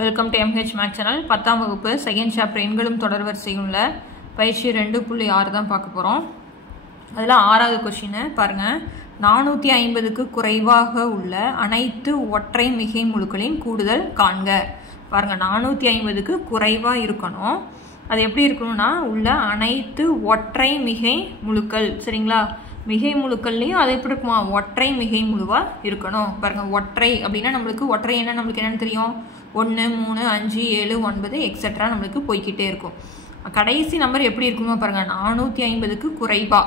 Welcome to MH Math channel 10ஆம் வகுப்பு second chapter எண்களும் தொடர்வரிசையும் உள்ள பயிற்சி 2.6 தான் பார்க்க போறோம். அதுல 6வது क्वेश्चन பாருங்க. 450க்கு குறைவாக உள்ள அனைத்து ஒற்றை மிகை முழுக்களின் கூடுதல் காண்க. பாருங்க 450க்கு குறைவா இருக்கணும். அது எப்படி இருக்கணும்னா உள்ள அனைத்து ஒற்றை மிகை முழுக்கள் சரிங்களா? மிகை முழுக்கள்லயும் அது எப்படி இருக்குமா ஒற்றை மிகை முழுவா இருக்கணும். பாருங்க ஒற்றை அப்படின்னா நம்மளுக்கு ஒற்றை என்ன நம்மளுக்கு என்னன்னு தெரியும் 1 3 5 7 9 எக்ஸெட்ரா நம்மளுக்கு போய்கிட்டே இருக்கும். கடைசி நம்பர் எப்படி இருக்குமா பாருங்க 450க்கு குறைவா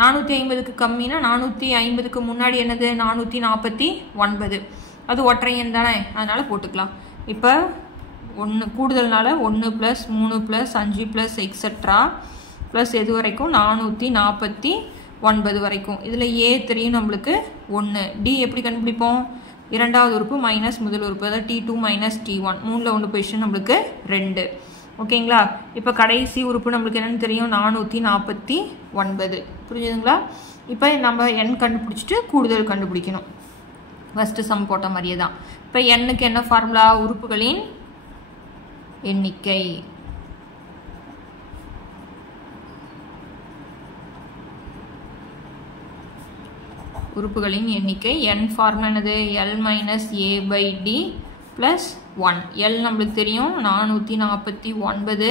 450க்கு கம்மினா 450க்கு முன்னாடி என்னது 449 அது ஒற்றை எண் தானே அதனால போட்டுக்கலாம். இப்போ 1 கூடுதல்னால 1 + 3 + 5 + எக்ஸெட்ரா ப்ளஸ் எது வரைக்கும் 449 வரைக்கும். இதில் ஏ தெரியும் நம்மளுக்கு 1. டி எப்படி கண்டுபிடிப்போம் இரண்டாவது உறுப்பு மைனஸ் முதல் உறுப்பு அதாவது T2 - T1 3ல் 1 பொசிஷன் நம்மளுக்கு 2 ஓகேங்களா. இப்போ கடைசி உறுப்பு நம்மளுக்கு என்னன்னு தெரியும் 449 புரிஞ்சுதுங்களா. இப்போ நம்ம எண் கண்டுபிடிச்சிட்டு கூடுதல் கண்டுபிடிக்கணும். ஃபஸ்ட்டு சம் போட்ட மாதிரியே தான். இப்போ எண்ணுக்கு என்ன ஃபார்முலா உறுப்புகளின் எண்ணிக்கை உறுப்புகளின் எண்ணிக்கை n ஃபார்முலா என்னது L - A/D + 1. L நம்மளுக்கு தெரியும் 449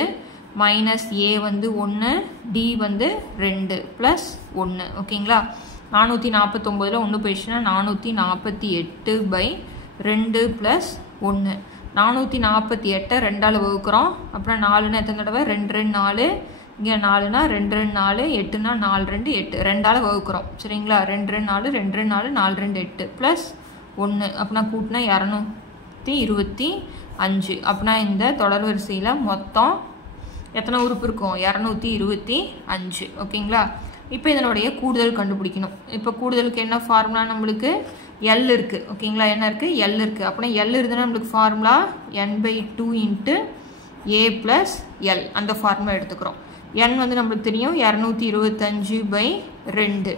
மைனஸ் A வந்து 1 D வந்து 2 + 1 ஓகேங்களா. 449ல் 1 போயிடுச்சுன்னா 448/2 + 1 448 2ஆல் வகுக்கிறோம். அப்புறம் 4னா எத்தனை தடவை 2 2 4 இங்கே 4னா 2 2 4 8னா 4 2 8 2ஆல் வகுக்கிறோம் சரிங்களா. 2 2 4 2 2 4 4 2 8 ப்ளஸ் 1 அப்படின்னா கூட்டினா 225 அப்படின்னா இந்த தொடர் வரிசையில் மொத்தம் எத்தனை உறுப்பு இருக்கும் 225 ஓகேங்களா. இப்போ இதனுடைய கூடுதல் கண்டுபிடிக்கணும். இப்போ கூடுதலுக்கு என்ன ஃபார்முலா நம்மளுக்கு L இருக்குது ஓகேங்களா. என்ன இருக்குது L இருக்குது அப்படின்னா L இருக்குதுன்னா நம்மளுக்கு ஃபார்முலா n/2 × A + L அந்த ஃபார்முலா எடுத்துக்கிறோம். n வந்து நம்மளுக்கு தெரியும் 225/2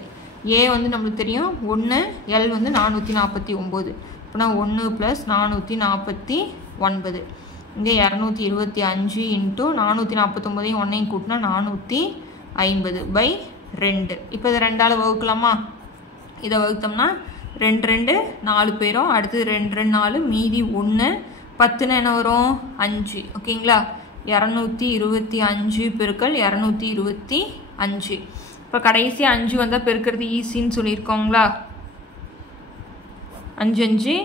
A வந்து நம்மளுக்கு தெரியும் 1 L வந்து 449 அப்படின்னா 1 + 449 இங்கே 225 × 449 1 கூட்டினா 450/2. இப்போ இதை 2ஆல் வகுக்கலாமா. இதை வகுத்தோம்னா 2 2 4 போயிடும். அடுத்தது 2 2 4 மீதி 1 10னா என்ன வரும் 5 ஓகேங்களா. 225 × 225 இப்போ கடைசி 5 வந்தால் பெருக்கிறது ஈஸின்னு சொல்லியிருக்கோங்களா. 5 5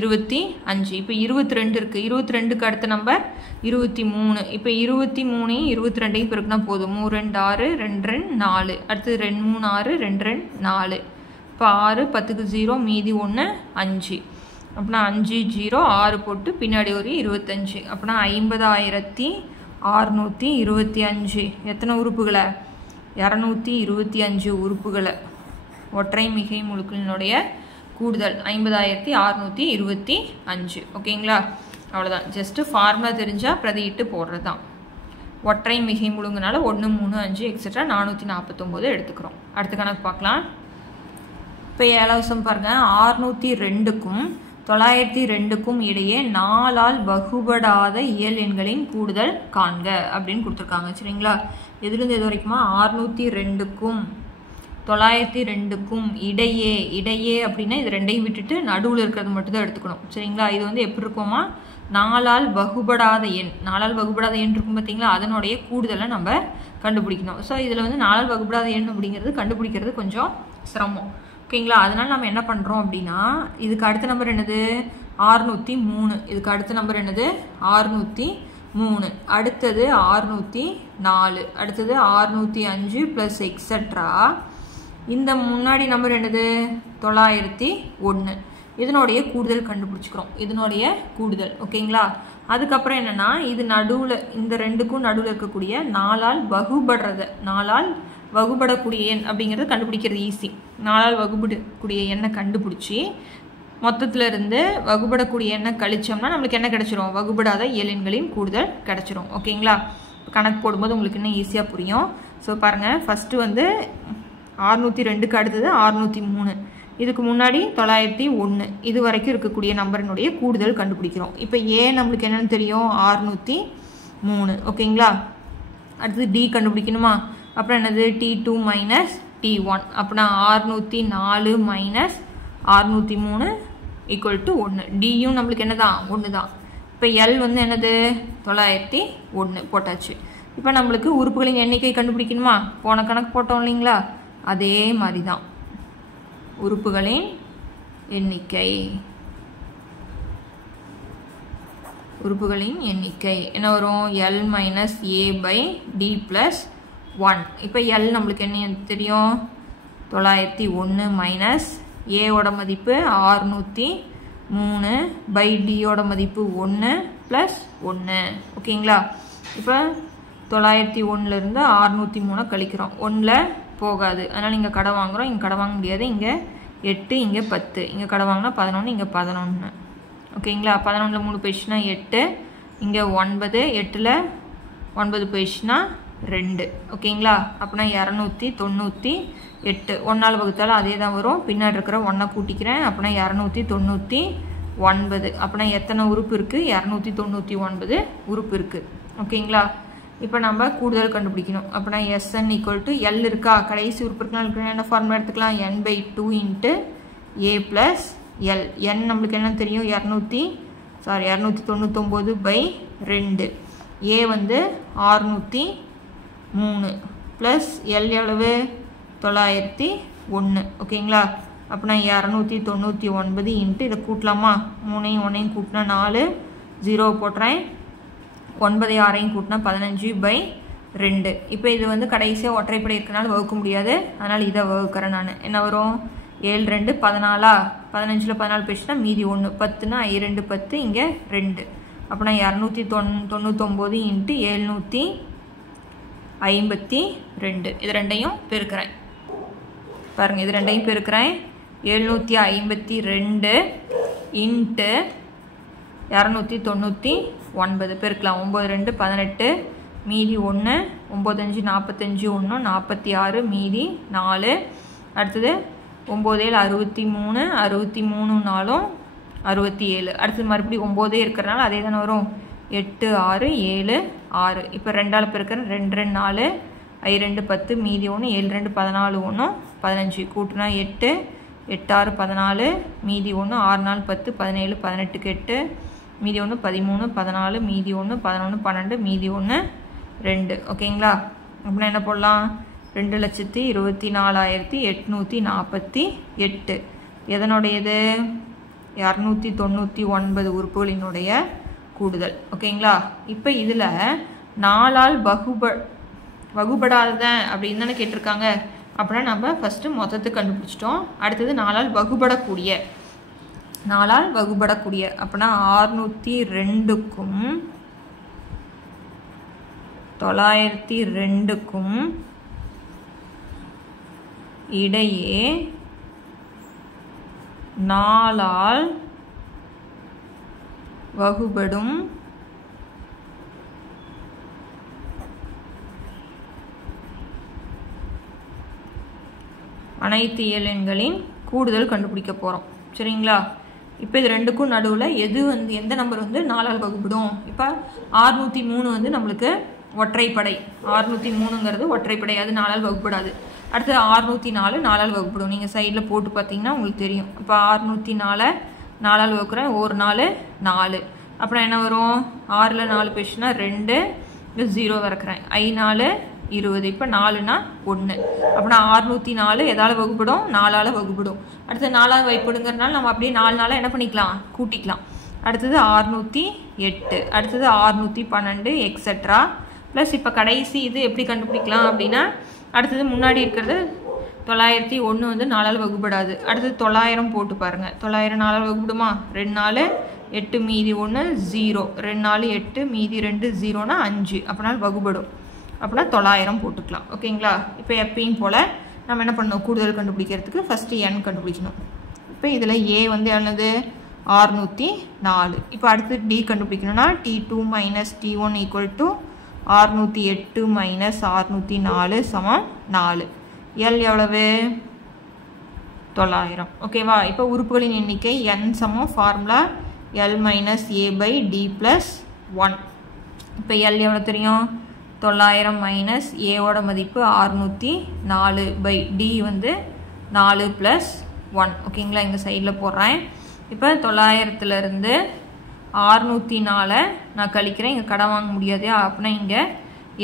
25 இப்போ 22 இருக்குது. 22க்கு அடுத்த நம்பர் 23. இப்போ 23 22 பெருக்குனா போதும் 3 2 6 2 2 4 அடுத்தது 2 3 6 2 2 4 இப்போ 6 10க்கு 0 மீதி 1 5 அப்படின்னா 5 0 6 போட்டு பின்னாடி ஒரு 25 அப்படின்னா 50,625 எத்தனை உறுப்புகளை 225 உறுப்புகளை ஒற்றை மிகை முழுக்களினுடைய கூடுதல் 50,625 ஓகேங்களா. அவ்வளோதான் ஜஸ்ட்டு ஃபார்முலா தெரிஞ்சால் பிரதியிட்டு போடுறது தான். ஒற்றை மிகை முழுங்கனால 1 3 5 எக்ஸெட்ரா 449 எடுத்துக்கிறோம். அடுத்த கணக்கு பார்க்கலாம். இப்போ 7வது சம் பாருங்கள் 602க்கும் 902க்கும் இடையே 4ஆல் வகுபடாத இயல் எண்களின் கூடுதல் காண்க அப்படின்னு கொடுத்துருக்காங்க சரிங்களா. எதுலேருந்து எது வரைக்குமா 602க்கும் 902க்கும் இடையே அப்படின்னா இது ரெண்டையும் விட்டுட்டு நடுவில் இருக்கிறது மட்டும் தான் எடுத்துக்கணும் சரிங்களா. இது வந்து எப்படி இருக்குமா 4ஆல் வகுபடாத எண் 4ஆல் வகுபடாத எண் இருக்கும் பார்த்தீங்களா அதனுடைய கூடுதலை நம்ம கண்டுபிடிக்கணும். ஸோ இதில் வந்து 4ஆல் வகுபடாத எண் அப்படிங்கிறது கண்டுபிடிக்கிறது கொஞ்சம் சிரமம் ஓகேங்களா. அதனால் நம்ம என்ன பண்ணுறோம் அப்படின்னா இதுக்கு அடுத்த நம்பர் என்னது 603. இதுக்கு அடுத்த நம்பர் என்னது 603 அடுத்தது 604 அடுத்தது 605 ப்ளஸ் எக்ஸெட்ரா இந்த முன்னாடி நம்பர் என்னது 901 இதனுடைய கூடுதல் கண்டுபிடிச்சிக்கிறோம். இதனுடைய கூடுதல் ஓகேங்களா. அதுக்கப்புறம் என்னென்னா இது நடுவில் இந்த ரெண்டுக்கும் நடுவில் இருக்கக்கூடிய 4ஆல் வகுபடக்கூடிய எண் அப்படிங்கிறது கண்டுபிடிக்கிறது ஈஸி. 4ஆல் வகுபடக்கூடிய எண்ணை கண்டுபிடிச்சி மொத்தத்தில் இருந்து வகுபடக்கூடிய எண்ணை கழிச்சோம்னா நம்மளுக்கு என்ன கிடைச்சிரும் வகுபடாத இயல் எண்களின் கூடுதல் கிடைச்சிரும் ஓகேங்களா. கணக்கு போடும்போது உங்களுக்கு இன்னும் ஈஸியாக புரியும். ஸோ பாருங்கள் ஃபஸ்ட்டு வந்து 602க்கு அடுத்தது 603 இதுக்கு முன்னாடி 901 இது வரைக்கும் இருக்கக்கூடிய நம்பரினுடைய கூடுதல் கண்டுபிடிக்கிறோம். இப்போ ஏ நம்மளுக்கு என்னென்னு தெரியும், 603. ஓகேங்களா. அடுத்தது டி கண்டுபிடிக்கணுமா. அப்புறம் என்னது, T2 மைனஸ் T1. அப்படின்னா 604 மைனஸ் 603 ஈக்குவல் டு 1. டியும் நம்மளுக்கு என்னதான், 1 தான். இப்போ எல் வந்து என்னது, 901 போட்டாச்சு. இப்போ நம்மளுக்கு உறுப்புகளின் எண்ணிக்கை கண்டுபிடிக்கணுமா. போன கணக்கு போட்டோம் இல்லைங்களா, அதே மாதிரி தான். உறுப்புகளின் எண்ணிக்கை என்ன வரும், L minus A by D plus 1. இப்போ எல் நம்மளுக்கு என்ன தெரியும், 901 மைனஸ் ஏவோட மதிப்பு 603 பை டியோட மதிப்பு 1 ப்ளஸ் 1. ஓகேங்களா. இப்போ 901லேருந்து 603 கழிக்கிறோம். 1ல் போகாது, அதனால் இங்கே கடை வாங்குகிறோம். இங்கே கடை வாங்க முடியாது. இங்கே 8, இங்கே 10, இங்கே கடை வாங்கினா 11, இங்கே 11. ஓகேங்களா. 11ல் 3 போயிடுச்சுன்னா 8, இங்கே 9, 8ல் 9 போயிடுச்சுன்னா 2. ஓகேங்களா. அப்படின்னா 298. 1ஆல் வகுத்தாலும் அதே தான் வரும். பின்னாடி இருக்கிற 1 கூட்டிக்கிறேன். அப்படின்னா 299. அப்படின்னா எத்தனை உறுப்பு இருக்குது, 299 உறுப்பு இருக்குது. ஓகேங்களா. இப்போ நம்ம கூடுதல் கண்டுபிடிக்கணும். அப்படின்னா SN ஈக்குவல் டு எல் இருக்கா, கடைசி உறுப்பு இருக்குன்னா என்ன ஃபார்முலா எடுத்துக்கலாம், n/2 இன்ட்டு ஏ ப்ளஸ் எல். n நம்மளுக்கு என்ன தெரியும், 299/2. ஏ வந்து 603 ப்ளஸ் எல் எவ்வளவு, 901. ஓகேங்களா. அப்படின்னா 299 இன்ட்டு இதை கூட்டலாமா, 3ஐயும் 1ஐயும் கூட்டினா 4, 0 போட்டுறேன். 9 6ஐயும் கூட்டினா 15/2. இப்போ இது வந்து கடைசியாக ஒற்றைப்படை இருக்கனால வகுக்க முடியாது, அதனால் இதை வகுக்கிறேன் நான். என்ன வரும், 7 2 14. 15ல் 14 போயிடுச்சுன்னா மீதி 1. 10னா 2 10, இங்கே 2. அப்படின்னா 299 இன்ட்டு 752. இது ரெண்டையும் பெருக்கிறேன். பாருங்கள், இது ரெண்டையும் பெருக்கிறேன். 752 இன்ட்டு 299 பெருக்கலாம். 9 2 18, மீதி 1. 9 5 45, 1 46, மீதி 4. அடுத்தது 9 7 63, 63 4 67. அடுத்தது மறுபடியும் 9 இருக்கிறனால அதே தானே வரும். 8 6 7 6. இப்போ 2ஆல் பெருக்கிறேன். 2 2 4, 2 10, மீதி 1. 7 2 14, 1 15. கூட்டினா 8, 8 6 14, மீதி 1. 6 4 10, 17 18க்கு 8, மீதி 1 13, 14, மீதி 1 11 12, மீதி 1 2. ஓகேங்களா. அப்படின்னா என்ன போடலாம், 2,24,848. எதனுடையது, 299 உறுப்புகளினுடைய கூடுதல். ஓகேங்களா. இப்போ இதில் 4ஆல் வகுபடாததன் அப்படின்னு தானே கேட்டிருக்காங்க. அப்படின்னா நம்ம ஃபஸ்ட்டு மொத்தத்துக்கு கண்டுபிடிச்சிட்டோம். அடுத்தது 4ஆல் வகுபடக்கூடிய. 4ஆல் வகுபடக்கூடிய அப்படின்னா 602க்கும் 902க்கும் இடையே 4ஆல் வகுபடும் அனைத்து இயல் எண்களின் கூடுதல் கண்டுபிடிக்க போகிறோம். சரிங்களா. இப்போ இது ரெண்டுக்கும் நடுவில் எது வந்து எந்த நம்பர் வந்து 4ஆல் வகுப்படும். இப்போ 603 வந்து நம்மளுக்கு ஒற்றைப்படை. 603ங்கிறது ஒற்றைப்படை, அது 4ஆல் வகுப்படாது. அடுத்தது 604 4ஆல் வகுப்படும். நீங்கள் சைடில் போட்டு பார்த்தீங்கன்னா உங்களுக்கு தெரியும். இப்போ 604 4ஆல் வகுக்கிறேன். 1 4 4. அப்புறம் என்ன வரும், 6ல் 4 போயிடுச்சுன்னா 2, 0 வரைக்கிறேன். 4 20. இப்போ 4னா 1. அப்படின்னா 604 எதால் வகுப்படும், 4ஆல் வகுப்படும். அடுத்தது 4ஆல் வகுப்படுங்கிறதுனால நம்ம அப்படியே 4 4 என்ன பண்ணிக்கலாம், கூட்டிக்கலாம். அடுத்தது 608, அடுத்தது 612 எக்ஸெட்ரா. ப்ளஸ் இப்போ கடைசி இது எப்படி கண்டுபிடிக்கலாம் அப்படின்னா, அடுத்தது முன்னாடி இருக்கிறது 901 வந்து 4ஆல் வகுப்படாது. அடுத்தது 900 போட்டு பாருங்கள். 900 4ஆல் வகுப்படுமா, 2 4 8, மீதி 1 0. 2 4 8, மீதி 2 0னா 5. அப்படினால் வகுப்படும். அப்படின்னா 900 போட்டுக்கலாம். ஓகேங்களா. இப்போ எப்பயும் போல் நம்ம என்ன பண்ணணும், கூடுதல் கண்டுபிடிக்கிறதுக்கு ஃபஸ்ட்டு n கண்டுபிடிக்கணும். இப்போ இதில் ஏ வந்து என்னது, 604. இப்போ அடுத்து டி கண்டுபிடிக்கணும்னா T2 minus T1 equal to 608 minus 604 சமம் 4. எல் எவ்வளவு, 900. ஓகேவா? இப்போ உறுப்புகளின் எண்ணிக்கை n சமம் formula L minus A by D plus 1. இப்போ L எவ்வளோ தெரியும்? 900 மைனஸ் ஏவோட மதிப்பு 604 by D வந்து 4 plus 1. ஓகேங்களா? இங்கே சைடில் போடுறேன். இப்போ 900லேருந்து 604 நான் கழிக்கிறேன். இங்கே கடன் வாங்க முடியாது. அப்படின்னா இங்கே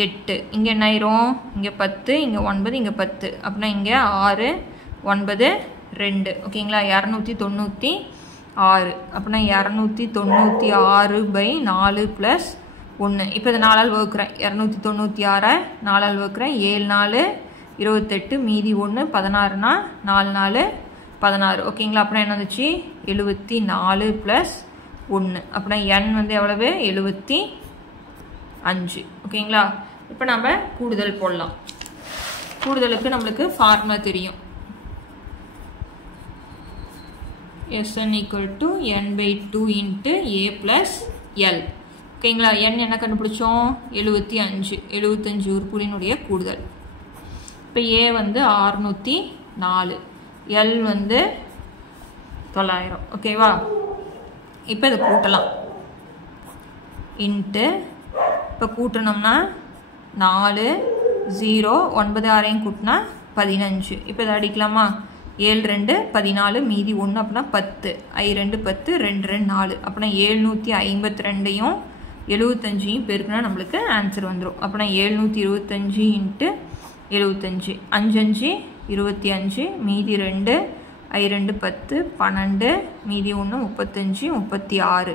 8. இங்கே என்ன ஆயிரும்? இங்கே 10, இங்கே 9, இங்கே 10. அப்படின்னா இங்கே 6, 9, 2. ஓகேங்களா? 296. அப்படின்னா 296 by 4 plus 1. இப்போ இதை 4ஆல் வகுக்கிறேன். 296 4ஆல் வகுக்கிறேன். 7 4 28 மீதி 1 16னா 4 4 16. ஓகேங்களா? அப்புறம் என்ன வந்துச்சு? 74 plus 1. அப்படின்னா n வந்து எவ்வளவு? 75. ஓகேங்களா? இப்போ நம்ம கூடுதல் போடலாம். கூடுதலுக்கு நம்மளுக்கு ஃபார்முலா தெரியும். Sn equal to n by 2 into a plus l. ஓகேங்களா? n என்ன கண்டுபிடிச்சோம்? 75. 75 உறுப்புகளினுடைய கூடுதல். இப்போ a வந்து 604, l வந்து 900. ஓகேவா? இப்போ இதை கூட்டலாம். இன்ட்டு இப்போ கூட்டணும்னா 4 0 9 6 கூட்டினா 15. இப்போ இதை அடிக்கலாமா? 7 2 14 மீதி 1 அப்படின்னா 10. I 2 10 2 2 4. அப்படின்னா 752யும் 75யும் பெருக்குனா நம்மளுக்கு ஆன்சர் வந்துடும். அப்படின்னா 725 இன்ட்டு 75. 5 5 25 மீதி 2 I 2 10 12 மீதி 1 35 36.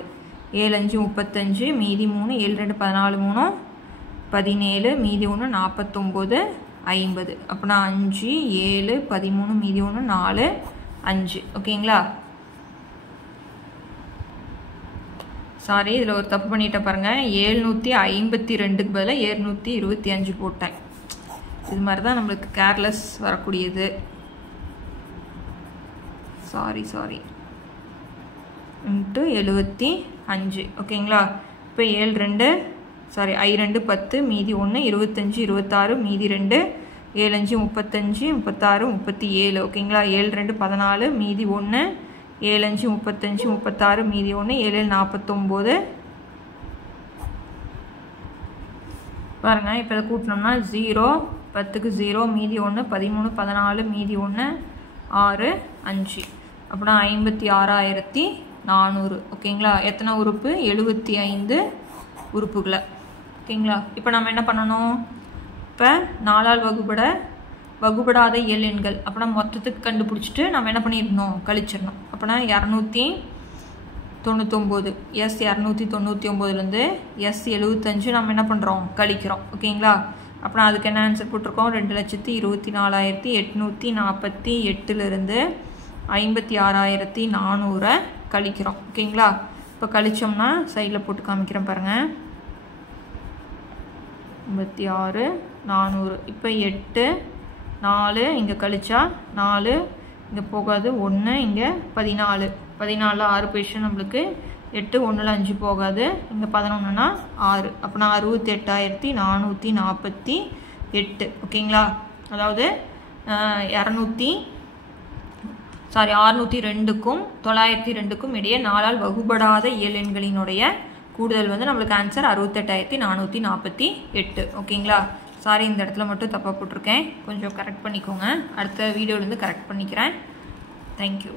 7 5 35 மீதி 3 7 2 14 3 17 மீதி 1 49 50. அப்படின்னா 5 7 13 மீதி 1 4 5. ஓகேங்களா? சாரி, இதில் ஒரு தப்பு பண்ணிட்ட பாருங்க. 752க்கு பதிலாக 725 போட்டேன். இது மாதிரி தான் நம்மளுக்கு கேர்லெஸ் வரக்கூடியது. Sorry into 75. ஓகேங்களா? இப்போ 7 2 I 2 10 மீதி 1 25 26 மீதி 2 7 5 35 36 37. ஓகேங்களா? 7 2 14 மீதி 1 7 5 35 36 மீதி 1 7 49. பாருங்க, இப்போ இதை கூட்டினோம்னா 0 10க்கு 0 மீதி 1 13 14 மீதி 1 6 5. அப்படின்னா 56400. ஓகேங்களா? எத்தனை உறுப்பு? 75 உறுப்புகளை. ஓகேங்களா? இப்போ நம்ம என்ன பண்ணணும்? இப்போ 4ஆல் வகுபடாத இயல் எண்கள் அப்படின்னா மொத்தத்துக்கு கண்டுபிடிச்சிட்டு நம்ம என்ன பண்ணிடணும்? கழிச்சிடணும். அப்படின்னா 299 எஸ் 299லேருந்து எஸ் 75 நம்ம என்ன பண்ணுறோம்? கழிக்கிறோம். ஓகேங்களா? அப்புறம் அதுக்கு என்ன ஆன்சர் போட்டிருக்கோம்? 2,24,848லேருந்து 56,400 கழிக்கிறோம். ஓகேங்களா? இப்போ கழிச்சோம்னா சைடில் போட்டு காமிக்கிறேன் பாருங்கள். 56,400. இப்போ 8 4 இங்கே கழிச்சா 4 இங்கே போகாது. 1 இங்கே 14. 14 6 பொசிஷன் நம்மளுக்கு 8 1ல் 5 போகாது. இங்கே 11னா 6. அப்படின்னா 68,448. ஓகேங்களா? அதாவது 602க்கும் 902க்கும் இடையே 4ஆல் வகுபடாத இயல் எண்களினுடைய கூடுதல் வந்து நம்மளுக்கு ஆன்சர் 68,448. ஓகேங்களா? சாரி, இந்த இடத்துல மட்டும் தப்பாக போட்டிருக்கேன். கொஞ்சம் கரெக்ட் பண்ணிக்கோங்க. அடுத்த வீடியோலேருந்து கரெக்ட் பண்ணிக்கிறேன். தேங்க்யூ.